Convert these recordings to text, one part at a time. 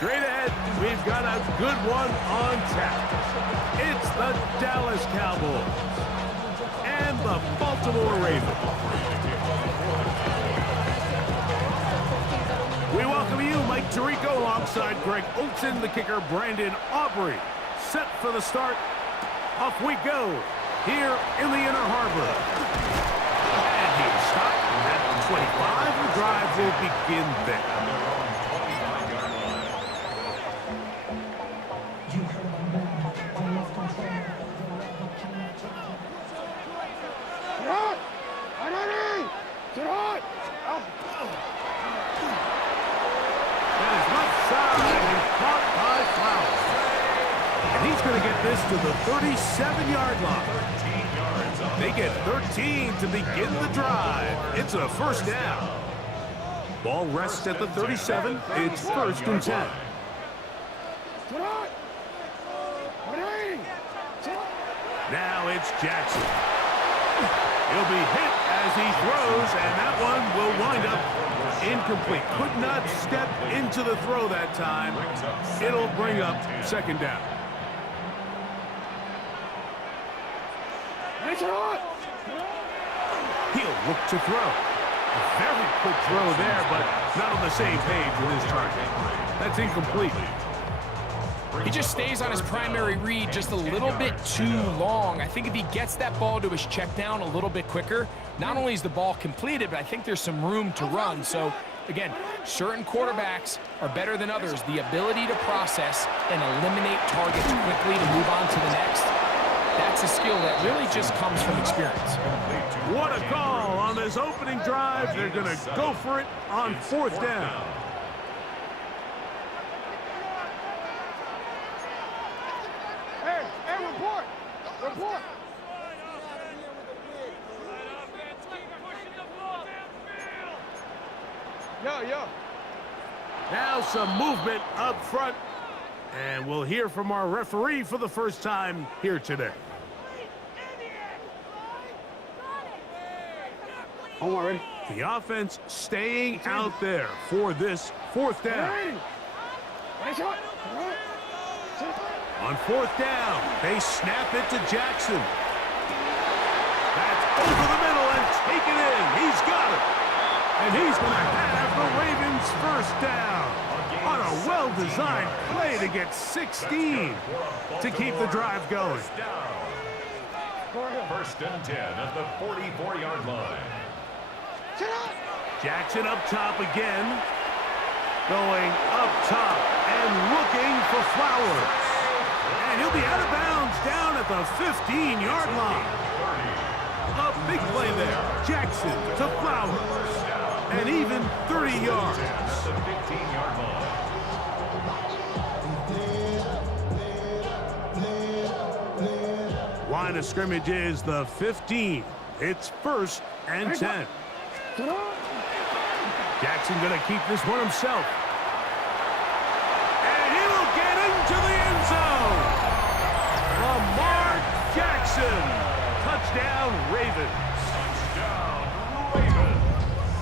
Straight ahead, we've got a good one on tap. It's the Dallas Cowboys and the Baltimore Ravens. We welcome you, Mike Tirico, alongside Greg Olsen, the kicker, Brandon Aubrey. Set for the start. Off we go here in the Inner Harbor. And he's stopped at 25. The drive will begin there. He's going to get this to the 37-yard line. They get 13 to begin the drive. It's a first down. Ball rests at the 37. It's 1st and 10. Now it's Jackson. He'll be hit as he throws, and that one will wind up incomplete. Could not step into the throw that time. It'll bring up 2nd down. He'll look to throw. A very quick throw there, but not on the same page with his target. That's incomplete. He just stays on his primary read just a little bit too long. I think if he gets that ball to his check down a little bit quicker, not only is the ball completed, but I think there's some room to run. So, again, certain quarterbacks are better than others. The ability to process and eliminate targets quickly to move on to the next, that's a skill that really just comes from experience. What a call on this opening drive. They're going to go for it on 4th down. Hey, report! Report! Yo. Now some movement up front. And we'll hear from our referee for the first time here today. Ready? The offense staying out there for this 4th down. On 4th down, they snap it to Jackson. That's over the middle and taken in. He's got it. And he's going to have the Ravens 1st down on a well-designed play to get 16 to keep the drive going. 1st and 10 at the 44-yard line. Jackson up top again. Going up top and looking for Flowers. And he'll be out of bounds down at the 15-yard line. A big play there. Jackson to Flowers. And even 30 yards. The 15-yard line. Line of scrimmage is the 15. It's 1st and 10. Jackson going to keep this one himself. And he will get into the end zone. Lamar Jackson. Touchdown, Ravens.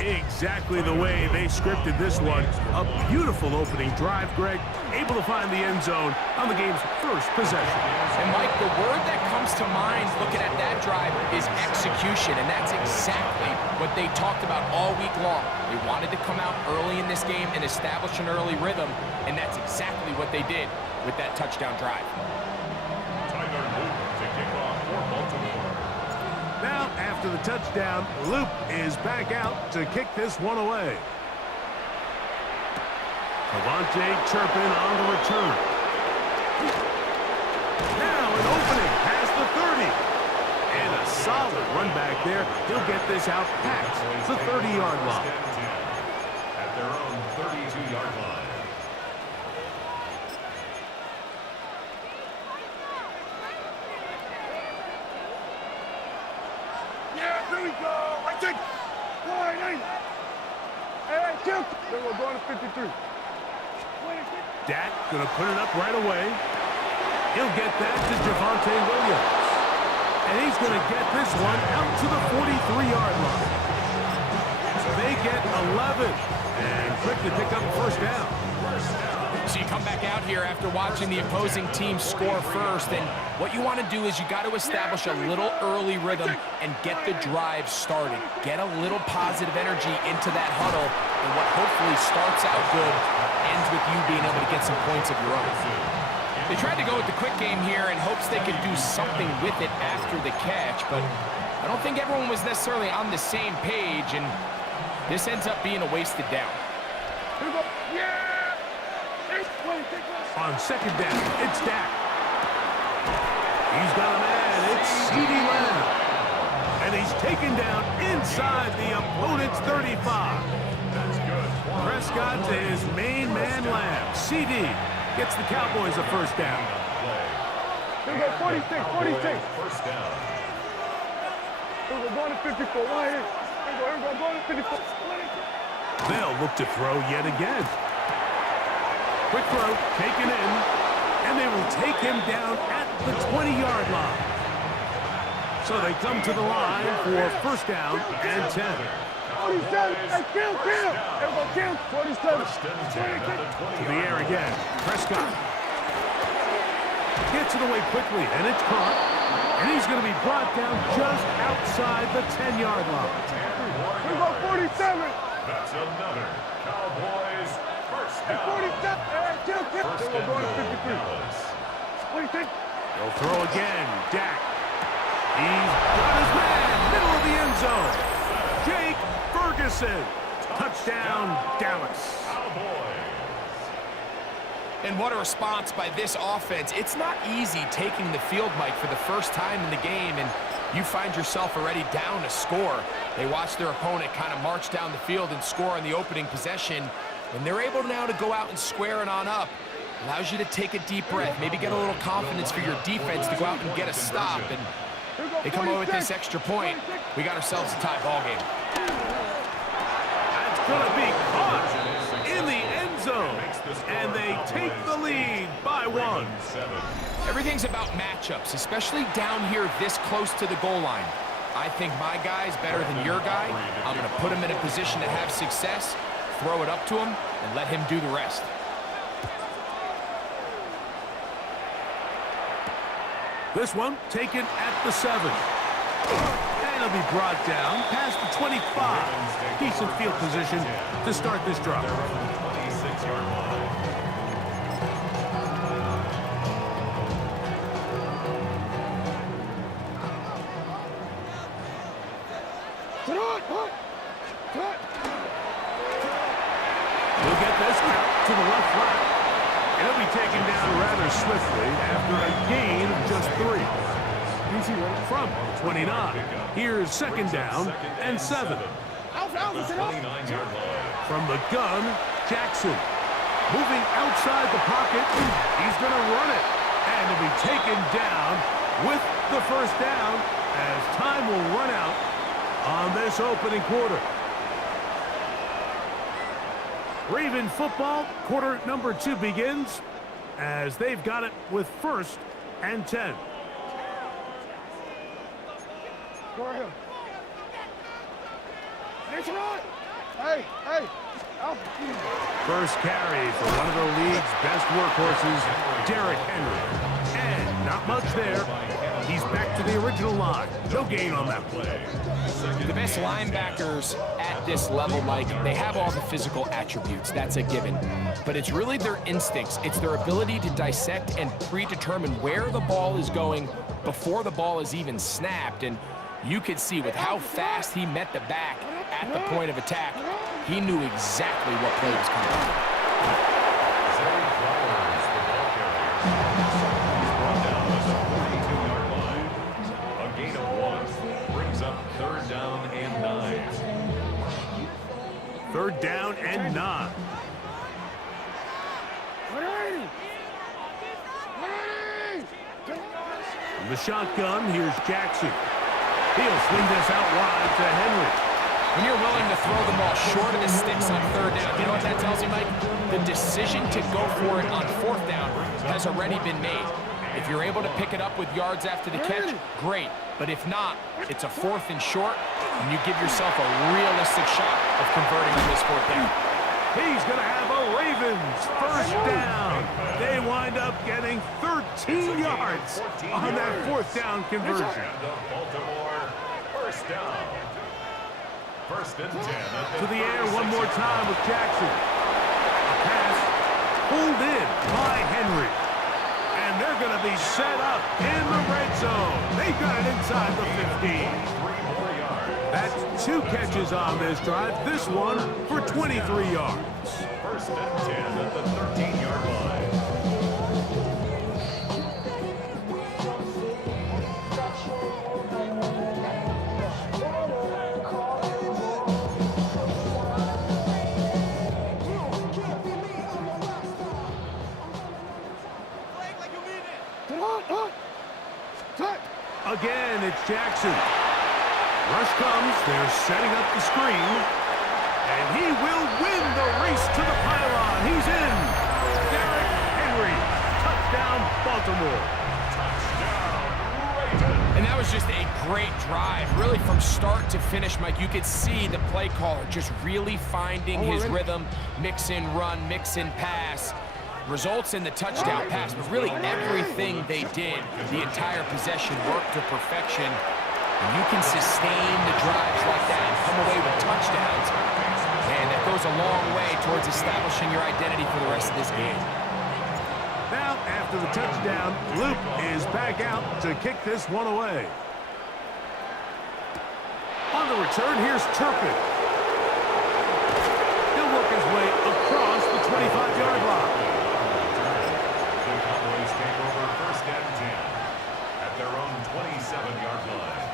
Exactly the way they scripted this one. A beautiful opening drive, Greg. Able to find the end zone on the game's 1st possession. And, Mike, the word that comes to mind looking at that drive is execution, and that's exactly what they talked about all week long. They wanted to come out early in this game and establish an early rhythm, and that's exactly what they did with that touchdown drive. Now, after the touchdown, Loop is back out to kick this one away. Devontae Turpin on the return. Now an opening past the 30. And a solid run back there. He'll get this out past the 30-yard line. At their own 32-yard line. Here we go. I take. Hey, Kim. Then we're going to 53. Dak going to put it up right away. He'll get that to Javonte Williams. And he's going to get this one out to the 43-yard line. They get 11. And quick to pick up 1st down. So you come back out here after watching the opposing team score first, and what you want to do is you got to establish a little early rhythm and get the drive started. Get a little positive energy into that huddle, and what hopefully starts out good ends with you being able to get some points of your own. They tried to go with the quick game here in hopes they could do something with it after the catch, but I don't think everyone was necessarily on the same page, and this ends up being a wasted down. Here we go. Yeah! On second down, it's Dak. He's got a man. It's C.D. Lamb. And he's taken down inside the opponent's 35. That's good. Prescott to his main man, Lamb. C.D. gets the Cowboys a first down. Here we go, 46, 46. First down. Here we go, going to 54. Right here. Here we go, going to 54. They'll look to throw yet again. Quick throw, taken in, and they will take him down at the 20-yard line. So they come to the line for first down and 10. 47, hey, kill! Here we go, kill, 47. To the air again, Prescott. Gets it away quickly, and it's caught. And he's going to be brought down just outside the 10-yard line. Here we go, 47. That's another Cowboys first down. 47, hey, kill. Here First we go, going to and 53. Dallas. 46. They'll throw again, Dak. He's got his man, middle of the end zone. Jake Ferguson. Touchdown, Dallas. Cowboys. And what a response by this offense. It's not easy taking the field, Mike, for the first time in the game, and you find yourself already down to score. They watch their opponent kind of march down the field and score on the opening possession, and they're able now to go out and square it on up. Allows you to take a deep breath, maybe get a little confidence for your defense to go out and get a stop, and they come away with this extra point. We got ourselves a tie ball game. That's going to be caught in the end zone, and they take the lead by 1. Everything's about matchups, especially down here this close to the goal line. I think my guy's better than your guy. I'm going to put him in a position to have success, throw it up to him, and let him do the rest. This one taken at the 7. And he'll be brought down past the 25. Decent field position to start this drive. 26-yard line. We'll get this out to the left flat. It'll be taken down rather swiftly after a gain of just 3. From 29. Here's second down and 7. From the gun, Jackson. Moving outside the pocket. He's going to run it. And he'll be taken down with the first down as time will run out on this opening quarter. Raven football, quarter number 2 begins as they've got it with first and 10. Go ahead. Hey. First carry for one of the league's best workhorses, Derrick Henry. And not much there. He's back to the original line. No gain on that play. The best linebackers at this level, Mike, they have all the physical attributes. That's a given. But it's really their instincts. It's their ability to dissect and predetermine where the ball is going before the ball is even snapped. And you could see with how fast he met the back at the point of attack, he knew exactly what play was coming. Zay Flowers, the ball carrier. He's brought down at the 42-yard line. A gain of 1 brings up third down and 9. Third down and 9. From the shotgun, here's Jackson. He'll swing this out wide to Henry. When you're willing to throw the ball short of the sticks on third down, you know what that tells you, Mike? The decision to go for it on fourth down has already been made. If you're able to pick it up with yards after the catch, great. But if not, it's a 4th and short, and you give yourself a realistic shot of converting on this 4th down. He's going to have a Ravens first down. wind up getting 13 yards on that fourth down conversion. And the Baltimore first down. First and 10. To the air one more time with Jackson. A pass pulled in by Henry. And they're going to be set up in the red zone. They've got it inside the 15. 3 more yards. That's 2 catches on this drive. This one for 23 yards. First and 10 at the 13-yard line. Again, it's Jackson. Rush comes. They're setting up the screen. And he will win the race to the pylon. He's in. Derrick Henry. Touchdown, Baltimore. And that was just a great drive. Really from start to finish, Mike, you could see the play caller just really finding his rhythm. Mix in run, mix in pass. Results in the touchdown pass, but really everything they did, the entire possession worked to perfection. And you can sustain the drives like that and come away with touchdowns. And that goes a long way towards establishing your identity for the rest of this game. Now, after the touchdown, Luke is back out to kick this one away. On the return, here's Turpin. He'll work his way across the 25-yard line. The Cowboys take over first and 10 at their own 27-yard line.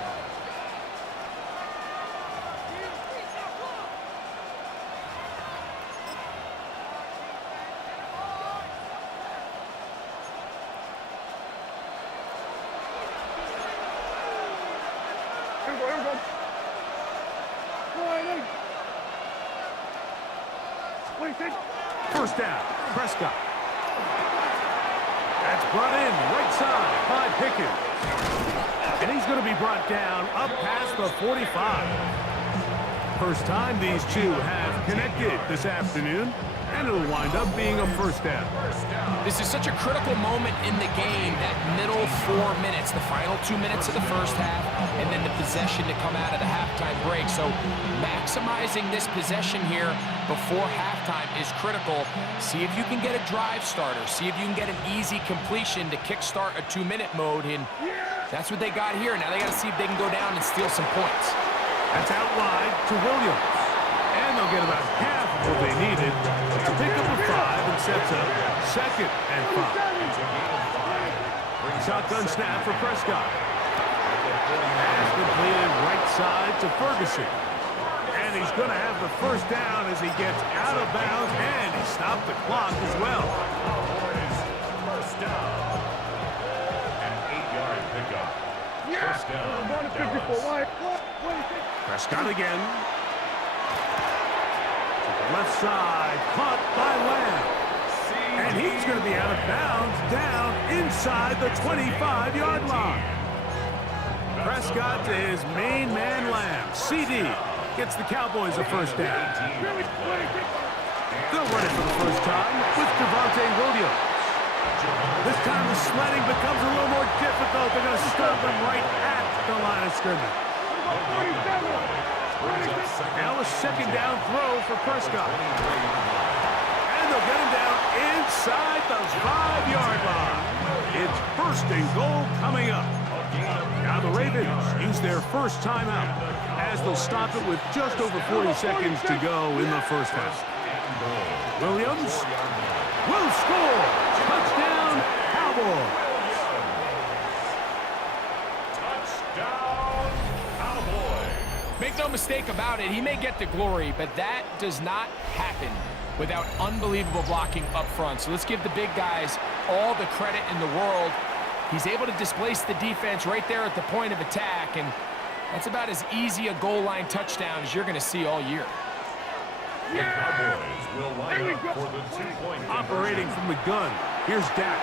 First down, Prescott. That's brought in right side by Pickens. And he's going to be brought down up past the 45. First time these two have connected this afternoon, and it'll wind up being a first down. This is such a critical moment in the game, that middle 4 minutes, the final 2 minutes of the first half, and then the possession to come out of the halftime break. So maximizing this possession here before halftime is critical. See if you can get a drive starter. See if you can get an easy completion to kickstart a 2-minute mode, and that's what they got here. Now they got to see if they can go down and steal some points. That's out wide to Williams. And they'll get about half of what they needed to pick up a 5 and sets up second and 5. Shotgun snap for Prescott. Pass completed right side to Ferguson. And he's going to have the first down as he gets out of bounds, and he stopped the clock as well. First down. An 8-yard pickup. First down, Dallas. Prescott again. To the left side, caught by Lamb. And he's going to be out of bounds down inside the 25-yard line. Prescott to his main man, Lamb. CD gets the Cowboys a first down. They'll run it for the first time with Javonte Williams. This time the sledding becomes a little more difficult. They're going to stop him right at the line of scrimmage. Now a second down throw for Prescott. And they'll get him down inside the 5-yard line. It's first and goal coming up. Now the Ravens use their first timeout as they'll stop it with just over 40 seconds to go in the first half. Williams will score. Touchdown, Cowboys. Touchdown, Cowboys. Make no mistake about it, he may get the glory, but that does not happen without unbelievable blocking up front. So let's give the big guys all the credit in the world. He's able to displace the defense right there at the point of attack, and that's about as easy a goal line touchdown as you're going to see all year. The Cowboys will line up for the 2-point Operating from the gun, here's Dak.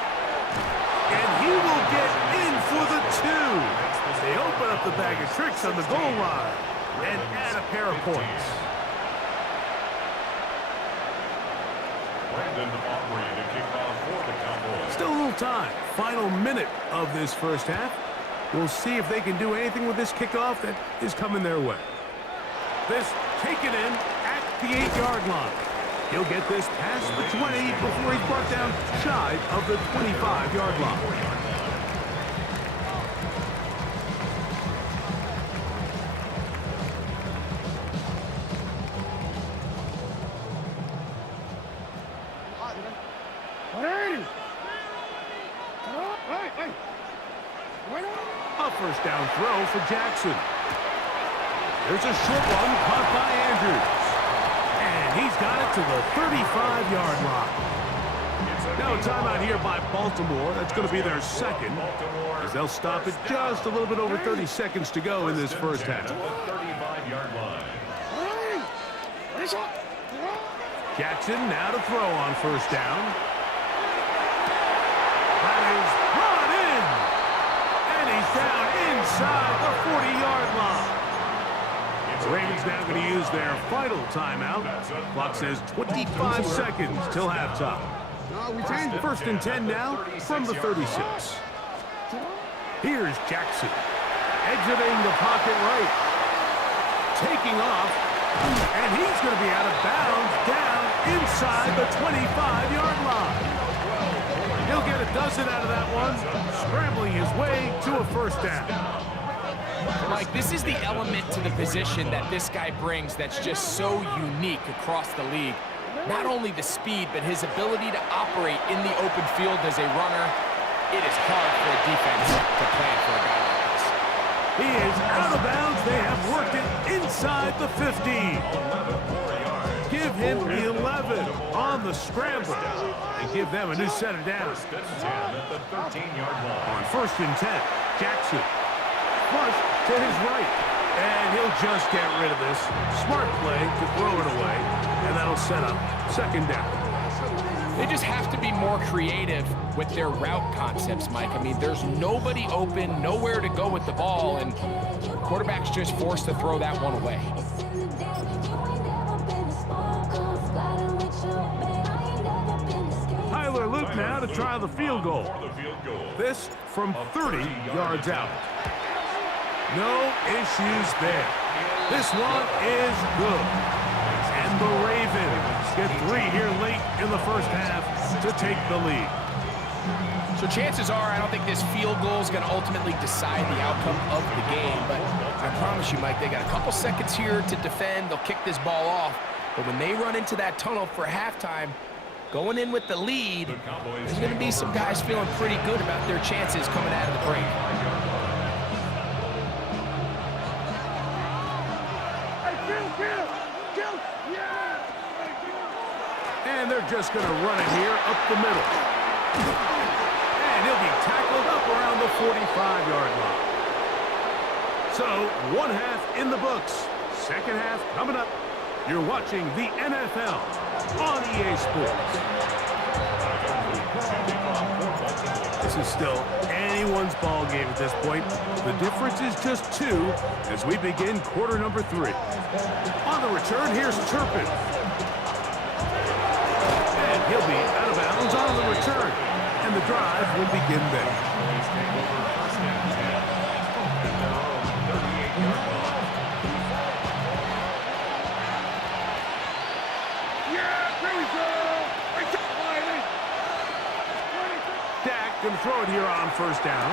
And he will get in for the 2. They open up the bag of tricks on the goal line and add a pair of points. Brandon operating to kick off for the Cowboys. Still Final time, final minute of this first half. We'll see if they can do anything with this kickoff that is coming their way. This taken in at the 8-yard line. He'll get this past the 20 before he's brought down shy of the 25-yard line. A first down throw for Jackson. There's a short one caught by Andrews. And he's got it to the 35-yard line. Now a timeout here by Baltimore. That's going to be their second, as they'll stop it just a little bit over 30 seconds to go in this first half. 35-yard line. Jackson now to throw on first down. That is brought in. And he's down inside the 40-yard line. The Ravens now going to use their final timeout. Clock says 25 seconds till halftime. First and 10 now from the 36. Here's Jackson. Exiting the pocket right. Taking off. And he's going to be out of bounds down inside the 25-yard line. He'll get a dozen out of that one, scrambling his way to a first down. Mike, this is the element to the position that this guy brings that's just so unique across the league. Not only the speed, but his ability to operate in the open field as a runner. It is hard for a defense to plan for a guy like this. He is out of bounds. They have worked it inside the 15. Give him 11 on the scramble and give them a new set of downs. On first and 10, Jackson. Flush to his right. And he'll just get rid of this. Smart play to throw it away. And that'll set up second down. They just have to be more creative with their route concepts, Mike. I mean, there's nobody open, nowhere to go with the ball, and quarterback's just forced to throw that one away. Tyler Luke now to try the field goal. This from 30 yards out. No issues there. This one is good. And the Ravens get 3 here late in the first half to take the lead. So chances are, I don't think this field goal is going to ultimately decide the outcome of the game. But I promise you, Mike, they got a couple seconds here to defend. They'll kick this ball off. But when they run into that tunnel for halftime, going in with the lead, there's going to be some guys feeling pretty good about their chances coming out of the break. And they're just going to run it here up the middle. And he'll be tackled up around the 45-yard line. So, one half in the books. Second half coming up. You're watching the NFL on EA Sports. This is still anyone's ball game at this point. The difference is just 2 as we begin quarter number 3. On the return, here's Turpin. And he'll be out of bounds on the return. And the drive will begin there. Going to throw it here on first down.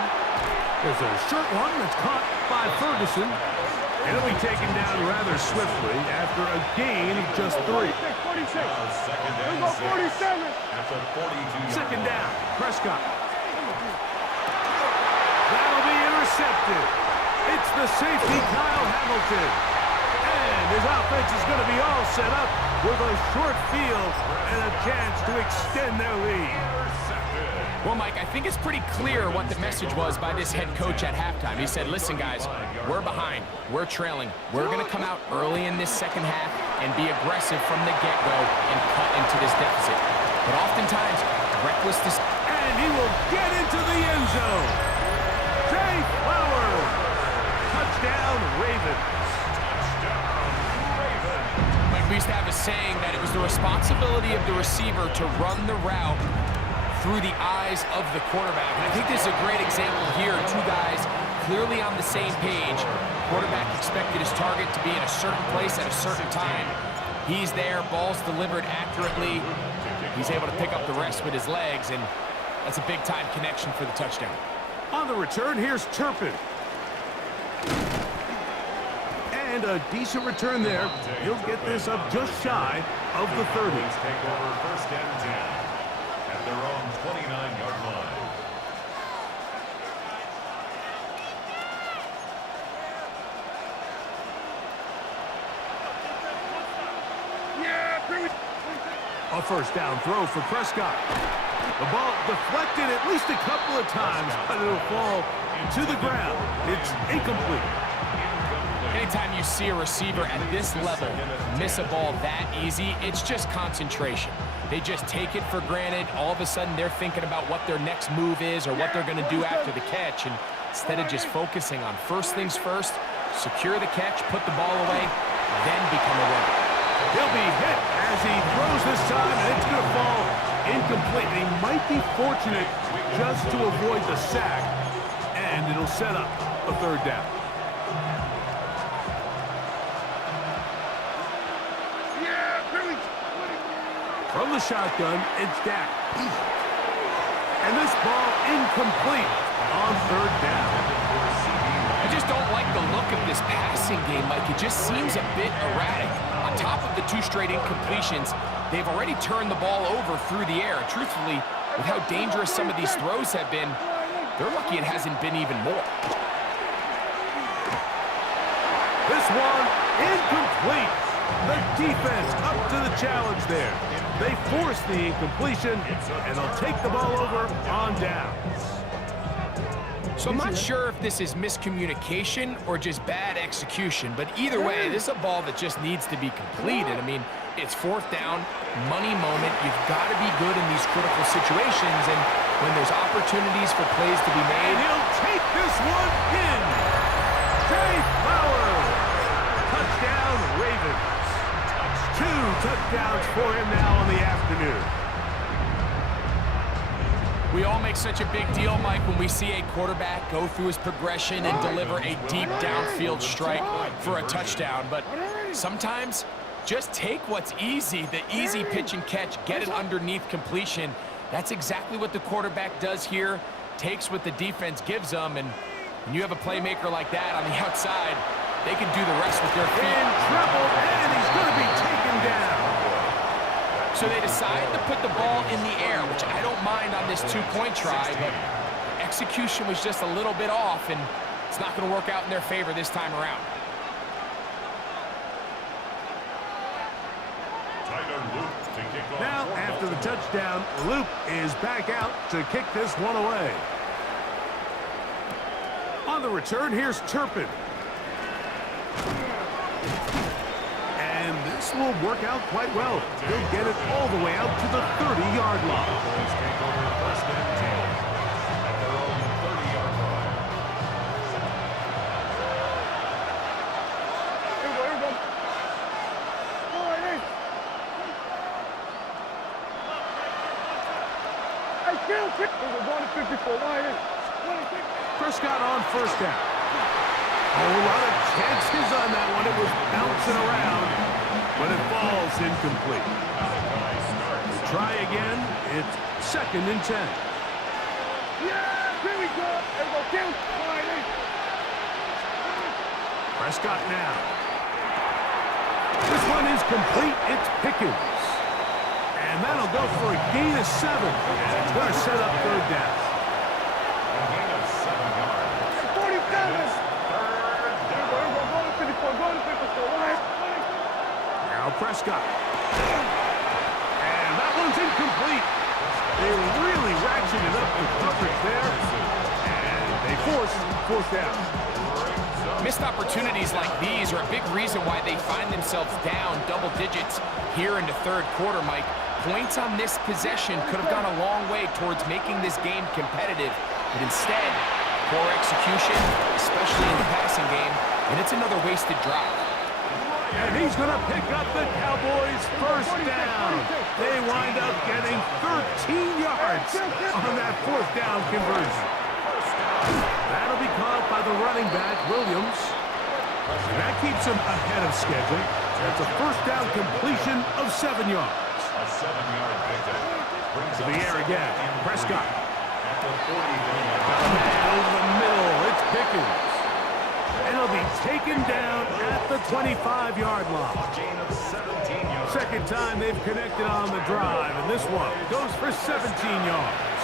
There's a short one that's caught by Ferguson. And it'll be taken down rather swiftly after a gain of just 3. 46. Second down, Prescott. That'll be intercepted. It's the safety, Kyle Hamilton. And his offense is going to be all set up with a short field and a chance to extend their lead. Well, Mike, I think it's pretty clear what the message was by this head coach at halftime. He said, listen, guys, we're behind. We're trailing. We're going to come out early in this second half and be aggressive from the get-go and cut into this deficit. But oftentimes, reckless decisions. And he will get into the end zone. Jay Flowers. Touchdown, Ravens. Mike, we used to have a saying that it was the responsibility of the receiver to run the route through the eyes of the quarterback. And I think this is a great example here. Two guys clearly on the same page. Quarterback expected his target to be in a certain place at a certain time. He's there, ball's delivered accurately. He's able to pick up the rest with his legs, and that's a big-time connection for the touchdown. On the return, here's Turpin. And a decent return there. He'll get this up just shy of the 30. Take over first and 10 at their own 29-yard line. A first down throw for Prescott. The ball deflected at least a couple of times, but it'll fall to the ground. It's incomplete. Anytime you see a receiver at this level miss a ball that easy, it's just concentration. They just take it for granted. All of a sudden, they're thinking about what their next move is or what they're going to do after the catch. And instead of just focusing on first things first, secure the catch, put the ball away, then become a winner. He'll be hit as he throws this time, and it's going to fall incomplete. He might be fortunate just to avoid the sack, and it'll set up a third down. From the shotgun, it's Dak. And this ball incomplete on third down. I just don't like the look of this passing game, Mike. It just seems a bit erratic. On top of the two straight incompletions, they've already turned the ball over through the air. Truthfully, with how dangerous some of these throws have been, they're lucky it hasn't been even more. This one incomplete. The defense up to the challenge there. They force the incompletion, and they'll take the ball over on down. So I'm not sure if this is miscommunication or just bad execution, but either way, this is a ball that just needs to be completed. I mean, it's fourth down, money moment. You've got to be good in these critical situations, and when there's opportunities for plays to be made. And he'll take this one in. Jay Flowers. Touchdown, Ravens. 2 touchdowns for him now on the afternoon. We all make such a big deal, Mike, when we see a quarterback go through his progression and deliver a deep downfield strike for a touchdown. But sometimes just take what's easy, the easy pitch and catch, get it underneath completion. That's exactly what the quarterback does here, takes what the defense gives them, and when you have a playmaker like that on the outside, they can do the rest with their feet. In trouble, and he's going to be taken down. So they decide to put the ball in the air, which I don't mind on this two-point try, but execution was just a little bit off, and it's not going to work out in their favor this time around. Now, after the touchdown, Luke is back out to kick this one away. On the return, here's Turpin. And this will work out quite well. He'll get it all the way out to the 30-yard line. Take over first and 10 at their own 30-yard line. Here we go. All right, hey. Hey, kill. We're going to 54. Why is Prescott on first down. A whole lot of chances on that one. It was bouncing around, but it falls incomplete. Try again. It's 2nd and 10. Yeah, here we go. Here we go. Kill. All right, hey. Prescott now. This one is complete. It's Pickens. And that'll go for a gain of 7. And it's going to set up third down. A gain of 7 yards. 47. Now Prescott. And that one's incomplete. They really ratcheted up the coverage there. And they force fourth down. Missed opportunities like these are a big reason why they find themselves down double digits here in the third quarter, Mike. Points on this possession could have gone a long way towards making this game competitive. But instead, poor execution, especially in the passing game, and it's another wasted drive. And he's going to pick up the Cowboys' first down. They wind up getting 13 yards on that fourth down conversion. That'll be caught by the running back, Williams. And that keeps him ahead of schedule. That's a first down completion of 7 yards. A 7-yard pickup. To the air again. Prescott. At the 40-yard Got a man over the middle. It's Pickens. And he'll be taken down at the 25-yard line. gain of 17 yards. Second time they've connected on the drive, and this one goes for 17 yards.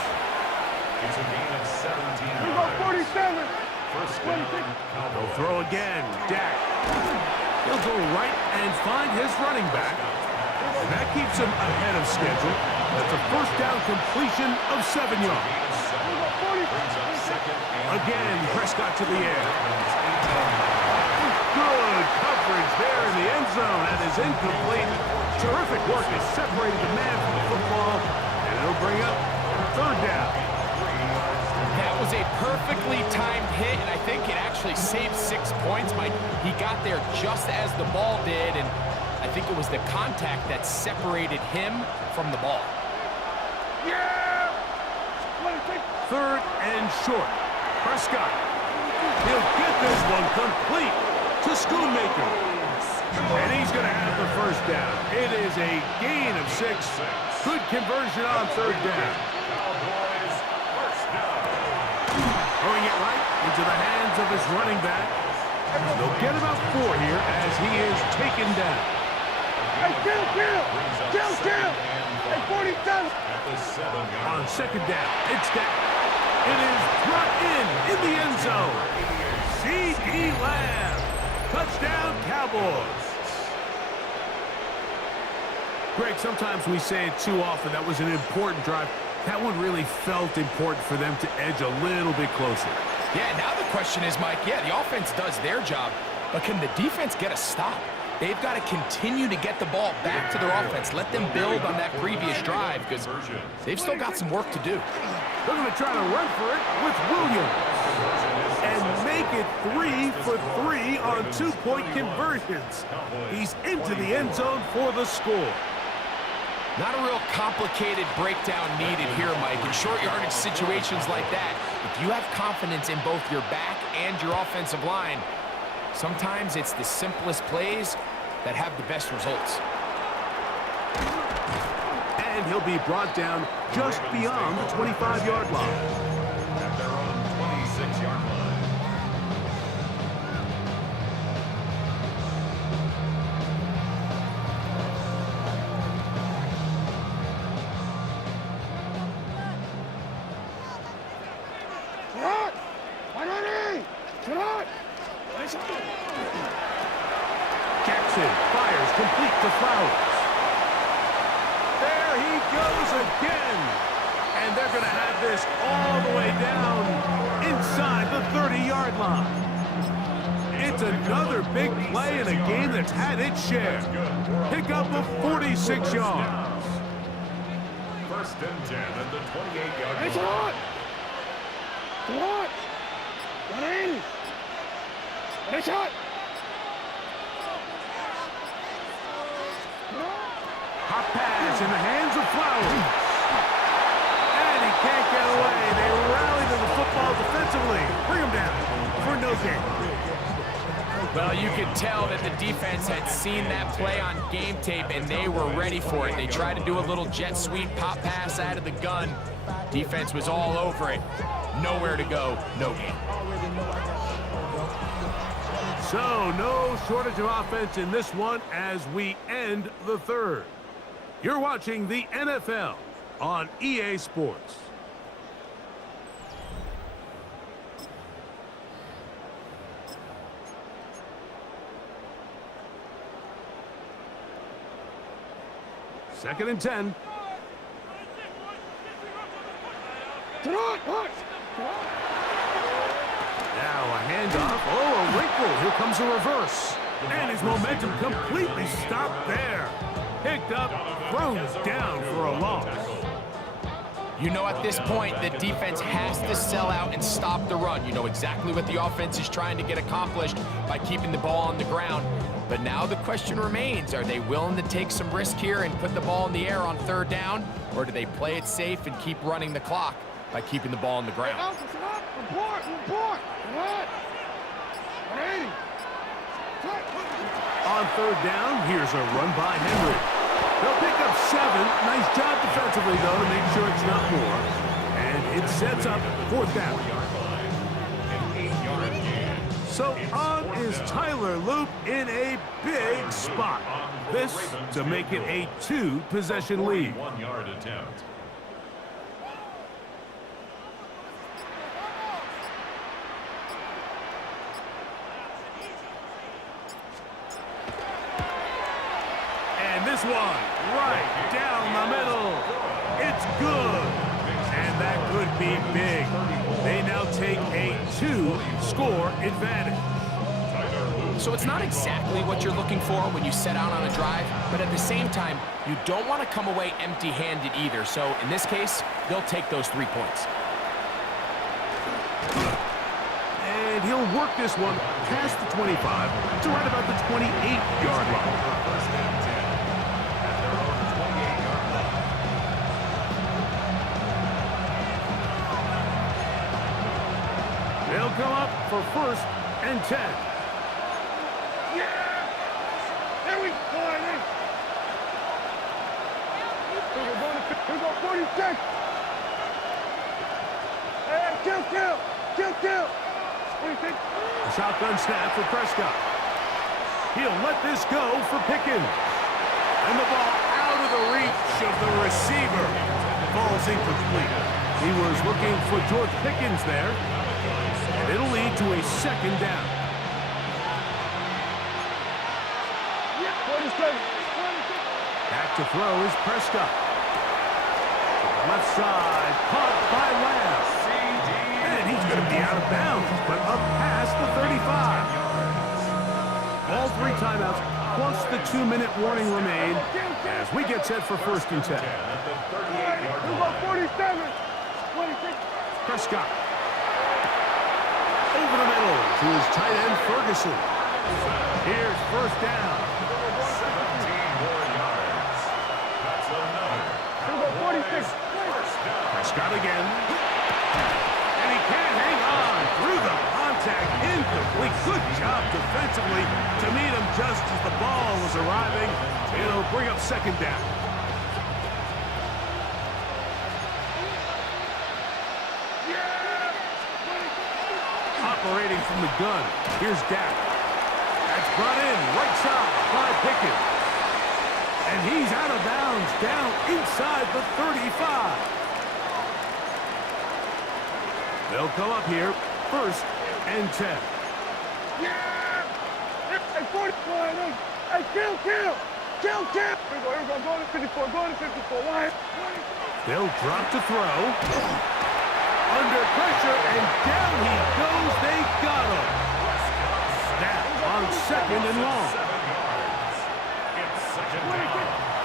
It's a gain of 17 We got yards. 47. First down, They'll Cowboys. throw again. Dak. He'll go right and find his running back. And that keeps him ahead of schedule. That's a first down completion of 7 yards. Brings up second and Again, Prescott to the air. Good coverage there in the end zone. That is incomplete. Terrific work is separating the man from the football. And it'll bring up third down. That was a perfectly timed hit, and I think it actually saved 6 points. He got there just as the ball did, and I think it was the contact that separated him from the ball. Yeah! Third and short. Prescott. He'll get this one complete to Schoonmaker. And he's going to have the first down. It is a gain of 6. Good conversion on third down. Cowboys first down. Throwing it right into the hands of his running back. They'll get about 4 here as he is taken down. Hey, kill! Hey, 47. At the 7-yard. On second down, it's Dak. It is brought in the end zone. C.D. Lamb. Touchdown, Cowboys. Greg, sometimes we say it too often. That was an important drive. That one really felt important for them to edge a little bit closer. Yeah, now the question is, Mike, yeah, the offense does their job, but can the defense get a stop? They've got to continue to get the ball back to their offense. Let them build on that previous drive because they've still got some work to do. They're going to try to run for it with Williams. And make it 3 for 3 on 2-point conversions. He's into the end zone for the score. Not a real complicated breakdown needed here, Mike. In short yardage situations like that, if you have confidence in both your back and your offensive line, sometimes it's the simplest plays that have the best results. And he'll be brought down just beyond the 25-yard line. At their own 26-yard line. Jackson fires complete to Flowers. There he goes again. And they're going to have this all the way down inside the 30-yard line. It's another big play in a game that's had its share. Pickup of 46 yards. First and 10 at the 28-yard line. It's hot! Come on! 180! It's hot! Hot pass in the hands of Flowers. And he can't get away. They rally to the football defensively. Bring him down for no gain. Well, you could tell that the defense had seen that play on game tape, and they were ready for it. They tried to do a little jet sweep pop pass out of the gun. Defense was all over it. Nowhere to go, no gain. So, no shortage of offense in this one as we end the third. You're watching the NFL on EA Sports. Second and 10. Now a handoff. Oh, a wrinkle. Here comes a reverse. And his momentum completely stopped there. Picked up, thrown down for a loss. You know, at this point, the defense has to sell out and stop the run. You know exactly what the offense is trying to get accomplished by keeping the ball on the ground. But now the question remains, are they willing to take some risk here and put the ball in the air on 3rd down, or do they play it safe and keep running the clock by keeping the ball on the ground? On 3rd down, here's a run by Henry. They'll pick up 7. Nice job defensively, though, to make sure it's not more. And it sets up 4th down. So on is Tyler Loop in a big spot. This to make it a 2-possession lead. 1-yard attempt. And this one, right down the middle. It's good. And that could be big. They now take a 2-score advantage. So it's not exactly what you're looking for when you set out on a drive, but at the same time, you don't want to come away empty-handed either. So in this case, they'll take those 3 points. And he'll work this one past the 25 to right about the 28-yard line. They'll come up for 1st and 10. Yeah! There we go, We're going 46. Hey, kill. 46. A shotgun snap for Prescott. He'll let this go for Pickens. And the ball out of the reach of the receiver. Ball's incomplete. He was looking for George Pickens there. And it'll lead to a 2nd down. Back to throw is Prescott. Left side, caught by Lamb. And he's going to be out of bounds, but up past the 35. All 3 timeouts, plus the 2-minute warning remain as we get set for 1st and 10. 47. 26. Prescott. Over the middle to his tight end, Ferguson. Here's 1st down. 17 more yards. That's another. 46. Prescott again. And he can't hang on through the contact. Incomplete. Good job defensively to meet him just as the ball was arriving. It'll bring up 2nd down. Operating from the gun. Here's Dak. That's brought in right side by Pickens. And he's out of bounds down inside the 35. They'll come up here 1st and 10. Yeah! Hey, 44. Hey, kill. Here we go. Go to 54. Why? They'll drop to throw. Under pressure, and down he goes. They got him. Snap on 2nd and long.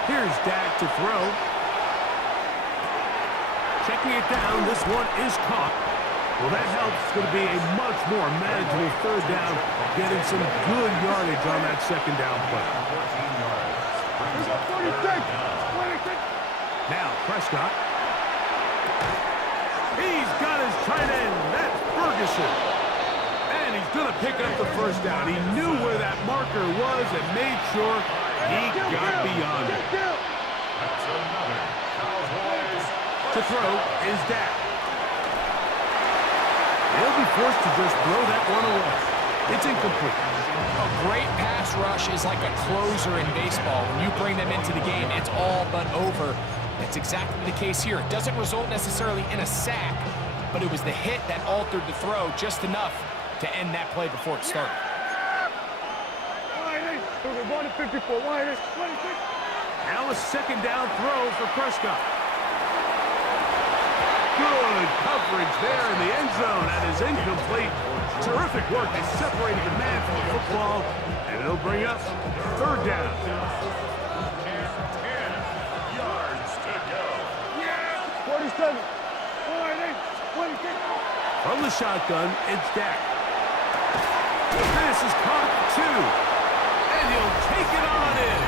Here's Dak to throw. Checking it down. This one is caught. Well, that helps. It's going to be a much more manageable 3rd down, getting some good yardage on that 2nd down play. 46. Now, Prescott. He's got his tight end. That's Ferguson. And he's going to pick up the 1st down. He knew where that marker was and made sure he got beyond it. To throw is Dak. He'll be forced to just throw that one away. It's incomplete. A great pass rush is like a closer in baseball. When you bring them into the game, it's all but over. That's exactly the case here. It doesn't result necessarily in a sack, but it was the hit that altered the throw just enough to end that play before it started. We're going to 54. 26. Now a 2nd down throw for Prescott. Good coverage there in the end zone. That is incomplete. Terrific work. They separated the man from the football, and it'll bring up 3rd down. 10 yards to go. 47. 26. From the shotgun, it's Dak. This is caught 2. And he'll take it on in.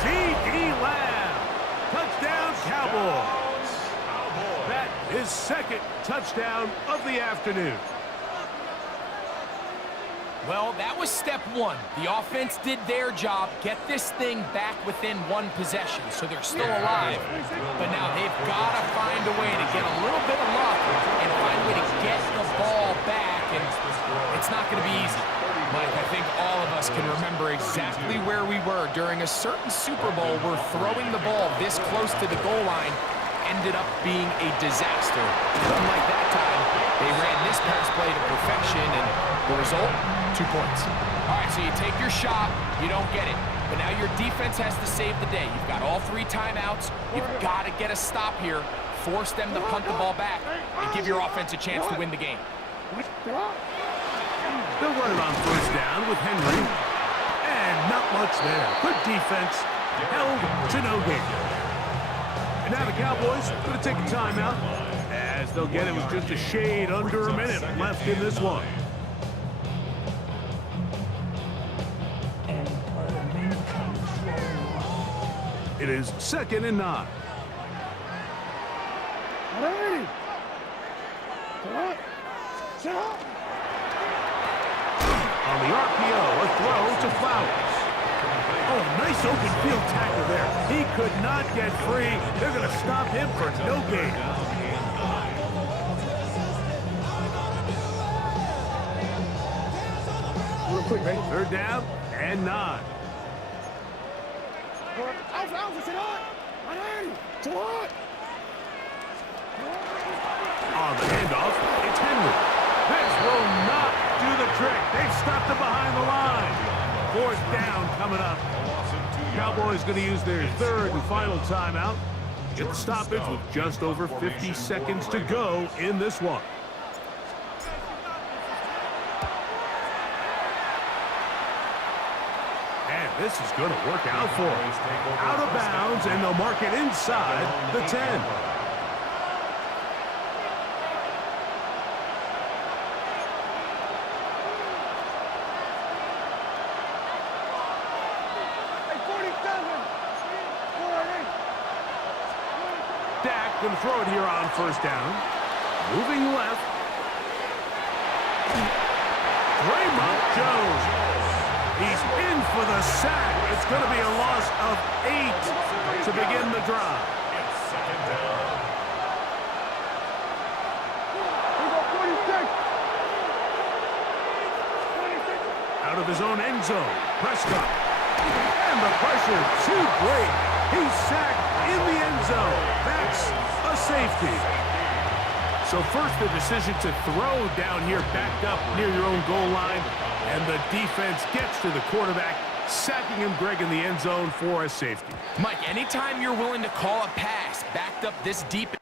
C.D. Lamb. Touchdown, Cowboys. That is second touchdown of the afternoon. Well, that was step one. The offense did their job, get this thing back within one possession, so they're still alive. But now they've got to find a way to get a little bit of luck and find a way to get the ball back, and it's not going to be easy. Mike, I think all of us can remember exactly where we were during a certain Super Bowl where throwing the ball this close to the goal line ended up being a disaster. Unlike that time, they ran this pass play to perfection, and the result, 2 points. All right, so you take your shot, you don't get it. But now your defense has to save the day. You've got all 3 timeouts. You've got to get a stop here, force them to punt the ball back, and give your offense a chance to win the game. They'll run it on first down with Henry. And not much there. Good defense. Held to no gain. And now the Cowboys going to take a timeout, as they'll get it with just a shade under a minute left in this one. It is 2nd and 9. Ready. Shut up. On the RPO, a throw to Flowers. Oh, nice open field tackle there. He could not get free. They're going to stop him for no gain. Real quick, baby. 3rd down and 9. On the handoff, it's Henry. This will not do the trick. They've stopped him behind the line. 4th down coming up. Cowboys going to use their 3rd and final timeout. Get the stoppage with just over 50 seconds to go in this one. And this is going to work out for them. Out of bounds, and they'll mark it inside the 10. Dak going to throw it here on first down. Moving left. Draymond Jones. He's in for the sack. It's going to be a loss of 8 to begin the drive. It's 2nd down. Out of his own end zone. Prescott. And the pressure too great. He's sacked in the end zone. That's a safety. So first the decision to throw down here backed up near your own goal line. And the defense gets to the quarterback, sacking him, Greg, in the end zone for a safety. Mike, anytime you're willing to call a pass backed up this deep